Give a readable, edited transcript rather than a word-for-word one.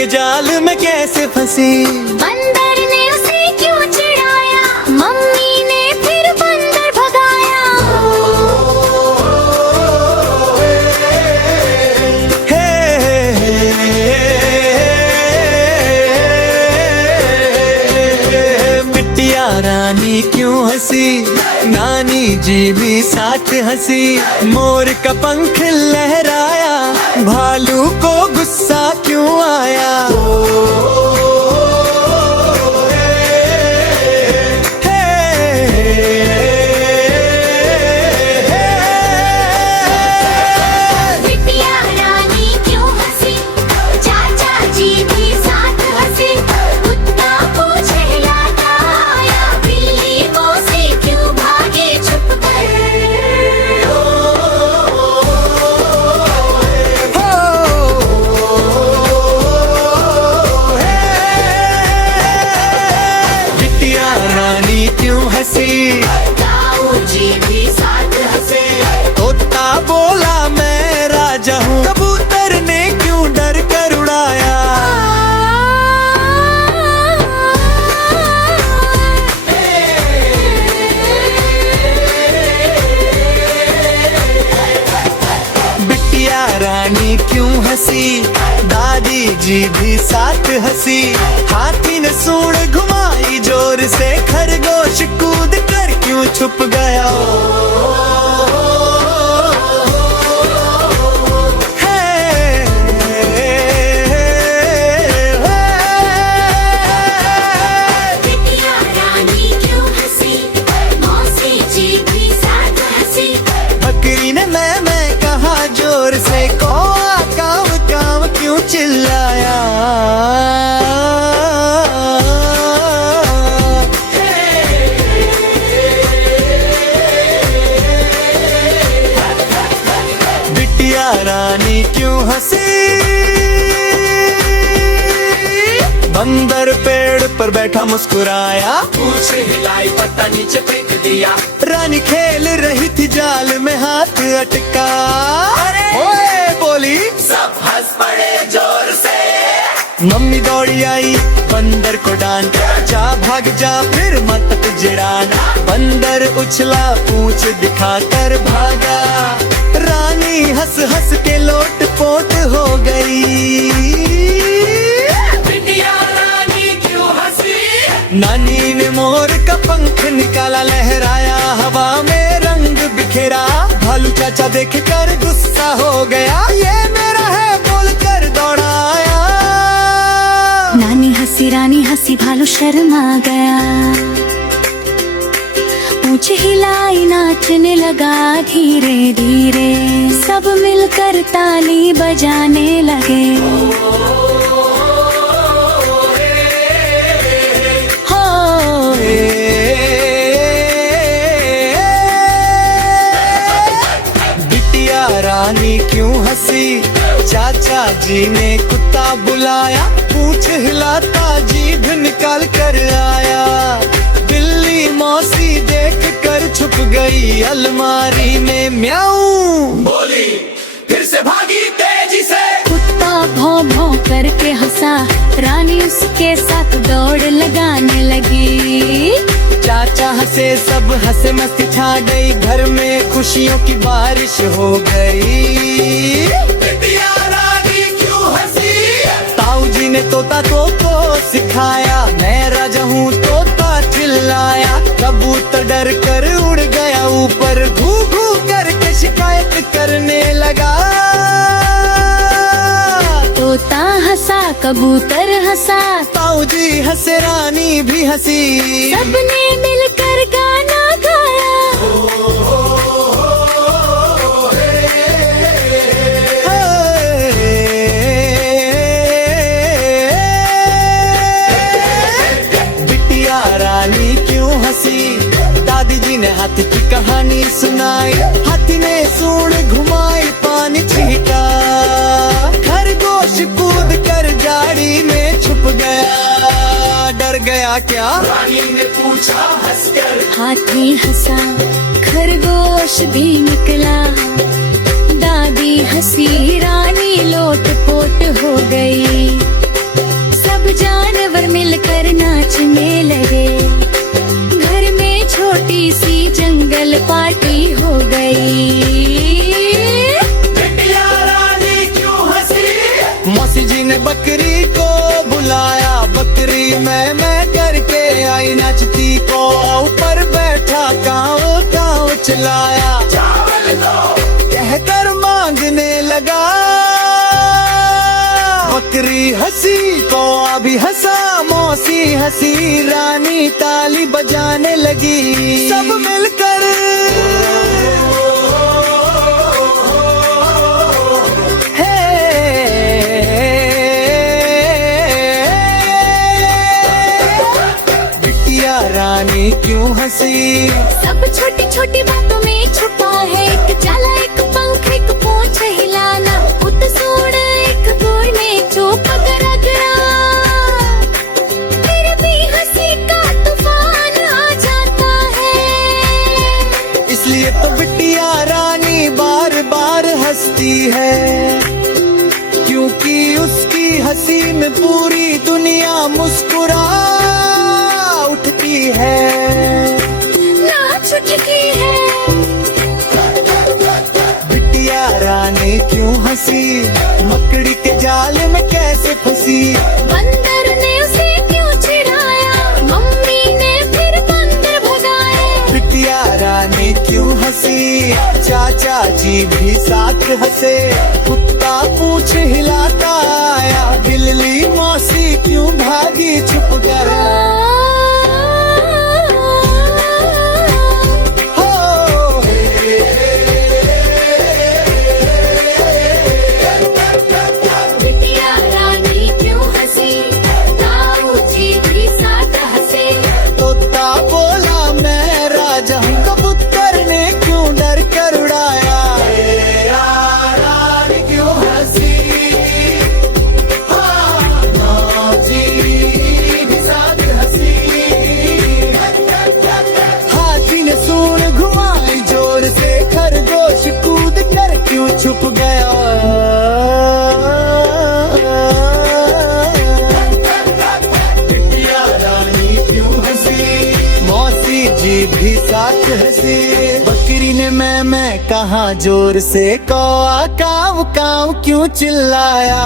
के जाल में कैसे फंसी। बंदर ने उसे क्यों चिढ़ाया, मम्मी ने फिर बंदर भगाया। बिटिया रानी क्यों हंसी, नानी जी भी साथ हंसी। मोर का पंख लहराया, भालू को गुस्सा क्यों आया। बिटिया रानी क्यों हंसी, चाचा जी भी साथ हंसे। कुत्ता पूछे हिलाता आया, बिल्ली मौसी क्यों भागे छुप कर। बिटिया रानी क्यों हंसी, ताऊ जी भी साथ हंसे। तोता बोला मैं राजा हूँ, कबूतर ने क्यों डर कर उड़ाया। बिटिया रानी क्यों हंसी, दादी जी भी साथ हंसी। हाथी ने सूंड घुमाई जोर से, खरगोश कूद कर क्यों छुप गया। बिटिया रानी क्यों हंसी, मौसी जी भी साथ हंसी। बकरी ने मैं कहा जोर से, कौआ काम काम क्यों चिल्लाया। बिटिया रानी क्यों हंसी, बंदर पेड़ पर बैठा मुस्कुराया। पूछ हिलाई पत्ता नीचे फेंक दिया। रानी खेल रही थी जाल में हाथ अटका। ओए बोली, सब हंस पड़े जोर से। मम्मी दौड़ी आई बंदर को डांट, जा भाग जा फिर मत जिड़ाना। बंदर उछला पूंछ दिखाकर भागा, रानी हंस हंस के लोट पोट हो गई। बिटिया रानी क्यों हंसी, नानी ने मोर का पंख निकाला, लहराया हवा में रंग बिखेरा। भालू चाचा देख कर गुस्सा हो गया, ये मेरा है बोलकर दौड़ाया। नानी हंसी रानी हंसी, भालू शर्मा गया। पूंछ हिलाई नाचने लगा धीरे धीरे, सब मिलकर ताली बजाने लगे। हो बिटिया रानी क्यों हंसी, चाचा जी ने कुत्ता बुलाया। पूंछ हिलाता जीभ निकाल कर आया, बिल्ली मौसी देख कर छुप गई अलमारी में। म्याऊं बोली फिर से भागी तेजी से। कुत्ता भौं भौं करके हंसा, रानी उसके साथ दौड़ लगाने लगी। चाचा हंसे सब हंसे, मस्ती छा गई, घर में खुशियों की बारिश हो गई। बिटिया रानी क्यों हंसी, ताऊ जी ने तोता को सिखाया। मैं राजा हूँ तोता चिल्लाया, कबूतर डर कर उड़ गया ऊपर। घू घू करके शिकायत करने लगा। तोता हंसा कबूतर हंसा, ताऊ जी हंसे रानी भी हंसी। सबने मिलकर गाना गाया। बिटिया रानी क्यों हंसी, दादी जी ने हाथी की कहानी सुनाई। हाथी ने सूंड घुमाई, पानी छीटा, खरगोश कूद कर जाड़ी में छुप गया। डर गया क्या, रानी ने पूछा हंसकर। हाथी हंसा खरगोश भी निकला, दादी हंसी रानी लोट पोट हो गई। जानवर मिलकर नाचने लगे। घर में छोटी सी जंगल पार्टी हो गई। बिटिया रानी क्यों हंसी? मौसी जी ने बकरी को बुलाया, बकरी मैं करके आई नचती को, ऊपर बैठा काऊ काऊ चलाया, चावल दो। कहकर मांगने लगा। बकरी हंसी को अभी हंसा, मौसी हंसी, रानी ताली बजाने लगी। सब मिलकर रानी क्यों हंसी? सब छोटी छोटी बातों में छुपा है एक जाला, एक पंख, एक पूंछ हिलाना, उत सूड़ एक गोर में चोप गरगरा। फिर भी हंसी का तूफान आ जाता है। इसलिए तो बिटिया रानी बार बार हंसती है, क्योंकि उसकी हंसी में पूरी दुनिया मुस्कुरा उठती है, नाच उठती है। बिटिया रानी क्यों हंसी? मकड़ी के जाल में कैसे फंसी? बंदर ने उसे क्यों चिढ़ाया? मम्मी ने फिर बंदर भगाए। बिटिया रानी क्यों हंसी? चाचा जी भी साथ हंसे, कुत्ता पूंछ हिलाता आया, बिल्ली मौसी क्यों भागी छुप कर? बिटिया रानी क्यों हंसी? ताऊ जी भी साथ हंसे। तोता बोला मैं राजा हूँ, कबूतर ने क्यों डर कर उड़ाया? रानी क्यों हंसी? हाँ, मौसी भी साथ हंसी। हाथी ने सूंड घुमाई जोर से, खरगोश कूद कर क्यों छुप गया? बिटिया रानी क्यों हंसी? मौसी जी भी साथ हंसी। बकरी ने मैं कहा जोर से, कौआ काव काव क्यों चिल्लाया?